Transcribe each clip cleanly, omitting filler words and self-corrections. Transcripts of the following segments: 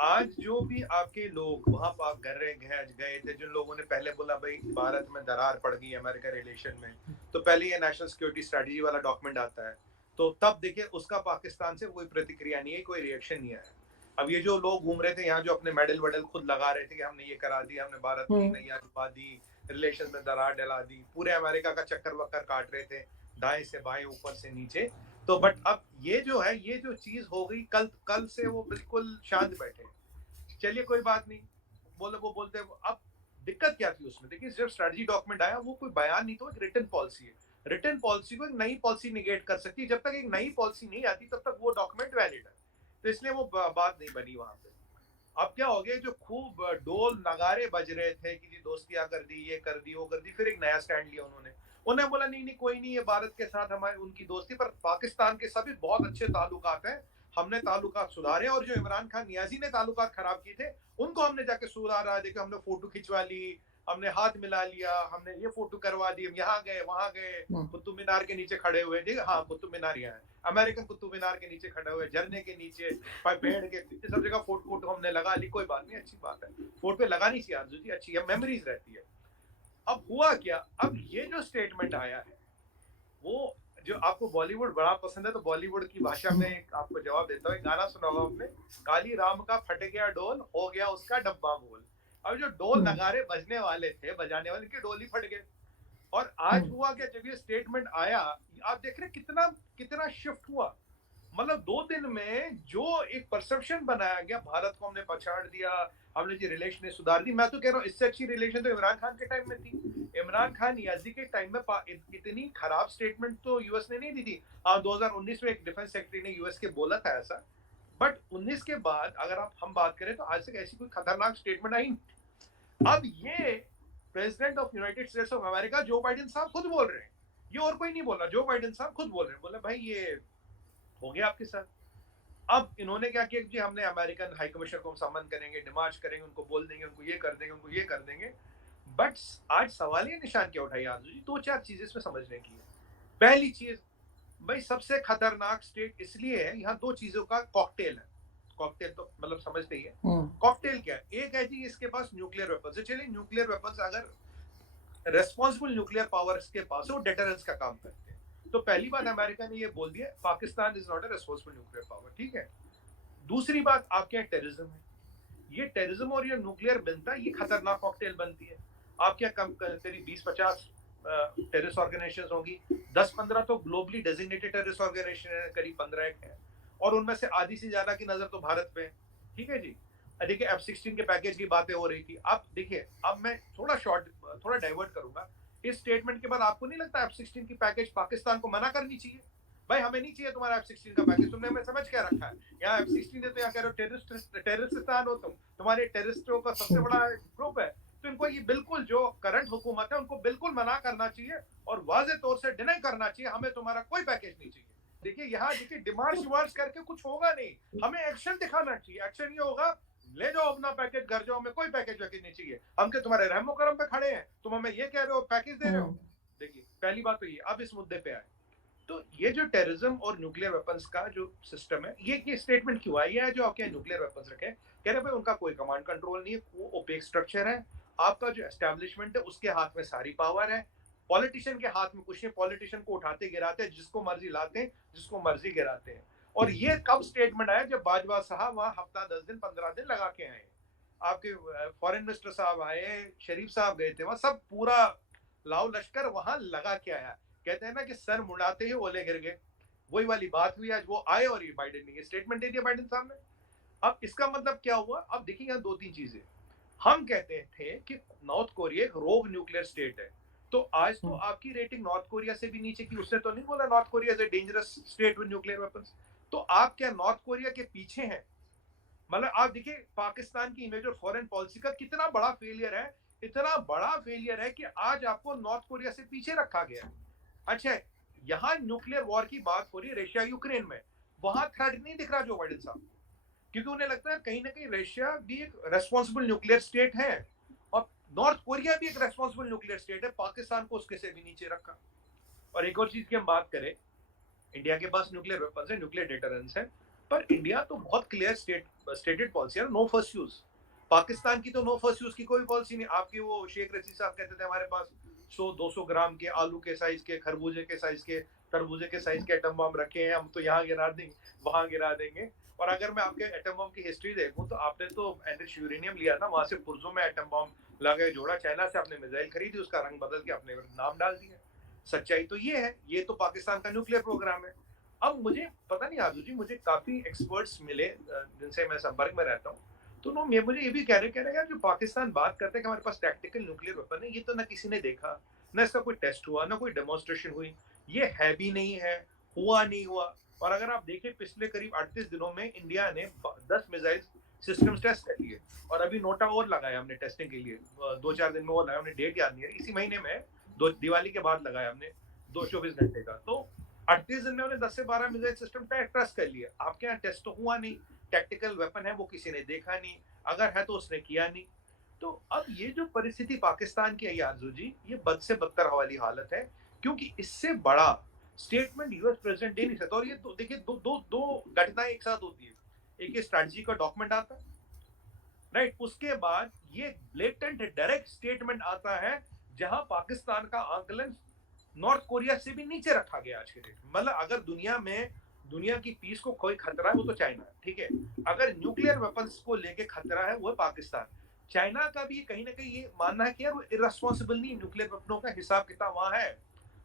आज जो भी आपके लोग वहां पर गए थे, जिन लोगों ने पहले बोला भाई भारत में दरार पड़ गई अमेरिका रिलेशन में, तो पहले ये नेशनल सिक्योरिटी स्ट्रेटजी वाला डॉक्यूमेंट आता है, तो तब देखिए उसका पाकिस्तान से कोई प्रतिक्रिया नहीं है, कोई रिएक्शन नहीं आया। अब ये जो लोग घूम रहे थे यहाँ, जो अपने मेडल वेडल खुद लगा रहे थे कि हमने ये करा दिया, हमने भारत की नैया डुबा दी, रिलेशन में दरार डला दी, पूरे अमेरिका का चक्कर वक्कर काट रहे थे, दाएं से बाएं ऊपर से नीचे। तो बट अब ये जो है, ये जो चीज हो गई, कल कल से वो बिल्कुल शांत बैठे। चलिए कोई बात नहीं, वो बोलते हैं। अब दिक्कत क्या थी उसमें, देखिए जब स्ट्रेटजी डॉक्यूमेंट आया, वो कोई बयान नहीं, तो एक रिटन पॉलिसी है। रिटन पॉलिसी को एक नई पॉलिसी निगेट कर सकती है, जब तक एक नई पॉलिसी नहीं आती तब तक वो डॉक्यूमेंट वैलिड है। तो इसलिए वो बात नहीं बनी वहां पे। अब क्या हो गया, जो खूब डोल नगारे बज रहे थे कि जी दोस्तियां कर दी, ये कर दी, वो कर दी, फिर एक नया स्टैंड लिया उन्होंने। उन्हें बोला नहीं नहीं कोई नहीं, ये भारत के साथ हमारी उनकी दोस्ती, पर पाकिस्तान के सभी बहुत अच्छे ताल्लुकात हैं, हमने ताल्लुकात सुधारे, और जो इमरान खान नियाजी ने ताल्लुकात खराब किए थे उनको हमने जाके सुधारा। देखो हमने फोटो खिंचवा ली, हमने हाथ मिला लिया, हमने ये फोटो करवा दी, हम यहाँ गए वहां गए, कुतुब मीनार के नीचे खड़े हुए, ठीक है, हाँ कुतुब मीनार यहाँ है, अमेरिकन कुतुब मीनार के नीचे खड़े हुए, झरने के नीचे, पेड़ के नीचे, सब जगह फोटो हमने लगा ली। कोई बात नहीं, अच्छी बात है, फोटो लगानी चाहिए आरजू जी, अच्छी है, मेमोरीज रहती है। अब हुआ क्या, अब ये जो स्टेटमेंट आया है, वो जो आपको बॉलीवुड बड़ा पसंद है, तो बॉलीवुड की भाषा में एक आपको जवाब देता हूँ। एक गाना सुना होगा आपने, काली राम का फट गया डोल, हो गया उसका डब्बा गोल। अब जो डोल नगारे बजने वाले थे, बजाने वाले, के डोल ही फट गए। और आज हुआ क्या, जब ये स्टेटमेंट आया, आप देख रहे कितना कितना शिफ्ट हुआ। मतलब 2 दिन में जो एक परसेप्शन बनाया गया, भारत को हमने पछाड़ दिया, हमने जी रिलेशन सुधार दी। मैं तो कह रहा हूँ इससे अच्छी रिलेशन तो इमरान खान के टाइम में थी। इमरान खान याजी के टाइम में इतनी खराब स्टेटमेंट तो यूएस ने नहीं दी थी। हाँ 2019 में एक डिफेंस सेक्रेटरी ने यूएस के बोला था ऐसा, बट 19 के बाद अगर हम बात करें तो आज तक ऐसी कोई खतरनाक स्टेटमेंट आई। अब ये president of United states of America Joe Biden साहब खुद बोल रहे हैं, ये और कोई नहीं बोल रहा, जो बाइडेन साहब खुद बोल रहे हैं, बोले भाई ये हो गया आपके साथ। अब इन्होंने क्या किया कि हमने अमेरिकन हाई कमिश्नर को सम्मान करेंगे, डिमार्च करेंगे, उनको बोल देंगे, उनको ये कर देंगे, उनको ये कर देंगे। बट आज सवाल ये निशान क्या उठाई आरजू जी, 2-4 चीजें इसमें समझने की है। पहली चीज, भाई सबसे खतरनाक स्टेट इसलिए है, यहाँ 2 चीजों का कॉकटेल है। कॉकटेल तो मतलब समझते ही है। कॉकटेल क्या है, एक है जी इसके पास न्यूक्लियर वेपन्स है। चलिए न्यूक्लियर वेपन्स अगर रेस्पॉन्सिबल न्यूक्लियर पावर्स के पास है, वो डेटरेंस का काम करते हैं। तो पहली बात अमेरिका ने ये बोल दिया, Pakistan is not a responsible nuclear power, ठीक है। दूसरी बात, आपके यहाँ टेररिज्म है, ये टेररिज्म और ये न्यूक्लियर बनता है, ये खतरनाक कॉकटेल बनती है। आपके यहाँ करीब 20-50 टेररिस्ट ऑर्गेनाइजेशन होगी, 10-15 तो ग्लोबली डेजिग्नेटेड टेररिस्ट ऑर्गेनाइजेशन है, करीब 15 एक है, और उनमें से आधी से ज्यादा की नजर तो भारत पे है, ठीक है जी। देखिए F-16 के पैकेज की बातें हो रही थी। अब देखिए, अब मैं थोड़ा डाइवर्ट करूंगा। इस स्टेटमेंट के बाद आपको नहीं लगता F-16 की पैकेज पाकिस्तान को मना करनी चाहिए? भाई हमें नहीं चाहिए तुम्हारा F-16 का पैकेज, तुमने हमें समझ क्या रखा है? यहाँ F-16 है तो यहाँ कह रहे हो टेररिस्तान हो तुम, तुम्हारे टेररिस्टों का सबसे बड़ा ग्रुप है। तो इनको ये बिल्कुल, जो करंट हुकूमत है उनको बिल्कुल मना करना चाहिए और वाजे तौर से डिनाई करना चाहिए, हमें तुम्हारा कोई पैकेज नहीं चाहिए। देखिए यहाँ देखिए, डिमांड शिमांड करके कुछ होगा नहीं, हमें एक्शन दिखाना चाहिए। एक्शन ये होगा, ले जाओ अपना पैकेज, घर जाओ, हमें कोई पैकेज वैकेज नहीं चाहिए। हम क्या तुम्हारे रहमो करम पे खड़े हैं, तुम हमें ये कह रहे हो पैकेज दे रहे हो? देखिए पहली बात तो ये। अब इस मुद्दे पे आए, तो ये जो टेररिज्म और न्यूक्लियर वेपन्स का जो सिस्टम है, ये स्टेटमेंट क्यों आई है, जो आपके न्यूक्लियर वेपन्स रखे, कह रहे भाई उनका कोई कमांड कंट्रोल नहीं है, वो ओपेक स्ट्रक्चर है, आपका जो एस्टेब्लिशमेंट है उसके हाथ में सारी पावर है, पॉलिटिशियन के हाथ में कुछ नहीं, पॉलिटिशियन को उठाते गिराते हैं, जिसको मर्जी लाते हैं, जिसको मर्जी गिराते हैं। और ये कब स्टेटमेंट आया, जब बाजवा साहब वहां हफ्ता 10 दिन 15 दिन लगा के आए, आपके फॉरेन मिनिस्टर साहब आए, शरीफ साहब गए थे वहां, सब पूरा लाओ लश्कर वहां लगा के आया। कहते हैं ना कि सर मुड़ाते ही ओले गिर गए, वही वाली बात हुई। आज वो आए और ये बाइडेन ने ये स्टेटमेंट दे दिया बाइडेन साहब ने। अब इसका मतलब क्या हुआ, अब देखिए यहाँ 2-3 चीजें। हम कहते थे कि नॉर्थ कोरिया एक रोग न्यूक्लियर स्टेट है, तो आज तो आपकी रेटिंग नॉर्थ कोरिया से भी नीचे की। उसने तो नहीं बोला north Korea is a dangerous state with nuclear weapons. तो आप क्या नॉर्थ कोरिया के पीछे हैं? मतलब आप देखिए पाकिस्तान की इमेज और फॉरेन पॉलिसी का कितना बड़ा फेलियर है, इतना बड़ा फेलियर है कि आज आपको नॉर्थ कोरिया से पीछे रखा गया है। अच्छा, यहाँ न्यूक्लियर वॉर की बात हो रही है रशिया यूक्रेन में, वहां थ्रेट नहीं दिख रहा जो बाइडेन साहब, क्योंकि उन्हें लगता है कहीं ना कहीं रशिया भी एक रेस्पॉन्सिबल न्यूक्लियर स्टेट है और नॉर्थ कोरिया भी एक रेस्पॉन्सिबल न्यूक्लियर स्टेट है, पाकिस्तान को उसके से भी नीचे रखा। और एक और चीज की हम बात करें, इंडिया के पास न्यूक्लियर वेपन्स है, न्यूक्लियर डेटरेंस है, पर इंडिया तो बहुत क्लियर स्टेटेड पॉलिसी है, नो फर्स्ट यूज। पाकिस्तान की तो नो फर्स्ट यूज की कोई पॉलिसी नहीं। आपके वो शेख रशीद साहब कहते थे हमारे पास 100-200 ग्राम के आलू के साइज के, खरबूजे के साइज के, तरबूजे के साइज के एटम बम रखे हैं, हम तो यहाँ गिरा देंगे, वहां गिरा देंगे। और अगर मैं आपके एटम बम की हिस्ट्री देखूं तो आपने तो एनरिच यूरेनियम लिया था, वहां से पुर्जों में एटम बम लगा जोड़ा, चाइना से आपने मिसाइल खरीदी, उसका रंग बदल के अपने नाम डाल दिया। सच्चाई तो ये है, ये तो पाकिस्तान का न्यूक्लियर प्रोग्राम है। अब मुझे पता नहीं आजू जी, मुझे काफी एक्सपर्ट्स मिले जिनसे मैं संपर्क में रहता हूँ, तो उन्होंने मुझे ये भी कह रहे यार, जो पाकिस्तान बात करते हैं कि हमारे पास टैक्टिकल न्यूक्लियर वेपन है, ये तो ना किसी ने देखा, ना इसका कोई टेस्ट हुआ, ना कोई डेमोन्स्ट्रेशन हुई, ये है भी नहीं है, हुआ नहीं हुआ। और अगर आप देखें पिछले करीब 38 दिनों में इंडिया ने 10 मिसाइल सिस्टम टेस्ट कर लिए, और अभी नोटा और लगाया हमने टेस्टिंग के लिए, 2-4 दिन में और लगाया हमने, डेट याद नहीं है, इसी महीने में दिवाली के बाद लगाया हमने 24 घंटे का। तो 38 दिन में उन्होंने 10 से 12 मिसाइल सिस्टम टेस्ट कर लिया। आपके यहाँ टेस्ट तो हुआ नहीं, टैक्टिकल वेपन है वो किसी ने देखा नहीं, अगर है तो उसने किया नहीं। तो अब ये जो परिस्थिति पाकिस्तान की है आरजू जी, ये बद से बदतर वाली हालत है, क्योंकि इससे बड़ा स्टेटमेंट यूएस प्रेसिडेंट दे नहीं सकता। और ये तो देखिए, दो घटनाएं एक साथ होती है। एक ये स्ट्रैटेजी का डॉक्यूमेंट आता है, राइट, उसके बाद ये ब्लेटेंट डायरेक्ट स्टेटमेंट आता है, जहां पाकिस्तान का आंकलन नॉर्थ कोरिया से भी नीचे रखा गया आज के डेट में। मतलब अगर दुनिया की पीस को कोई खतरा है वो तो चाइना है, ठीक है। अगर न्यूक्लियर वेपन्स को लेके खतरा है वो है पाकिस्तान। चाइना का भी कहीं ना कहीं ये मानना है कि यार वो इररेस्पॉन्सिबल नहीं, न्यूक्लियर वेपनों का हिसाब किताब वहां है।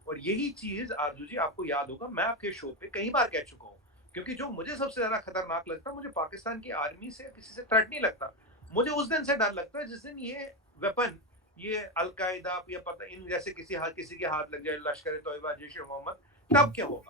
और यही चीज आरजू जी आपको याद होगा, मैं आपके शो पे कई बार कह चुका हूँ, क्योंकि जो मुझे सबसे ज्यादा खतरनाक लगता है, मुझे पाकिस्तान की आर्मी से किसी से थ्रेट नहीं लगता, मुझे उस दिन से डर लगता है जिस दिन ये वेपन, ये अलकायदा या पता इन जैसे किसी के हाथ लग जाए, लश्कर ए तोयबा, जैश ए मोहम्मद, तब क्या होगा।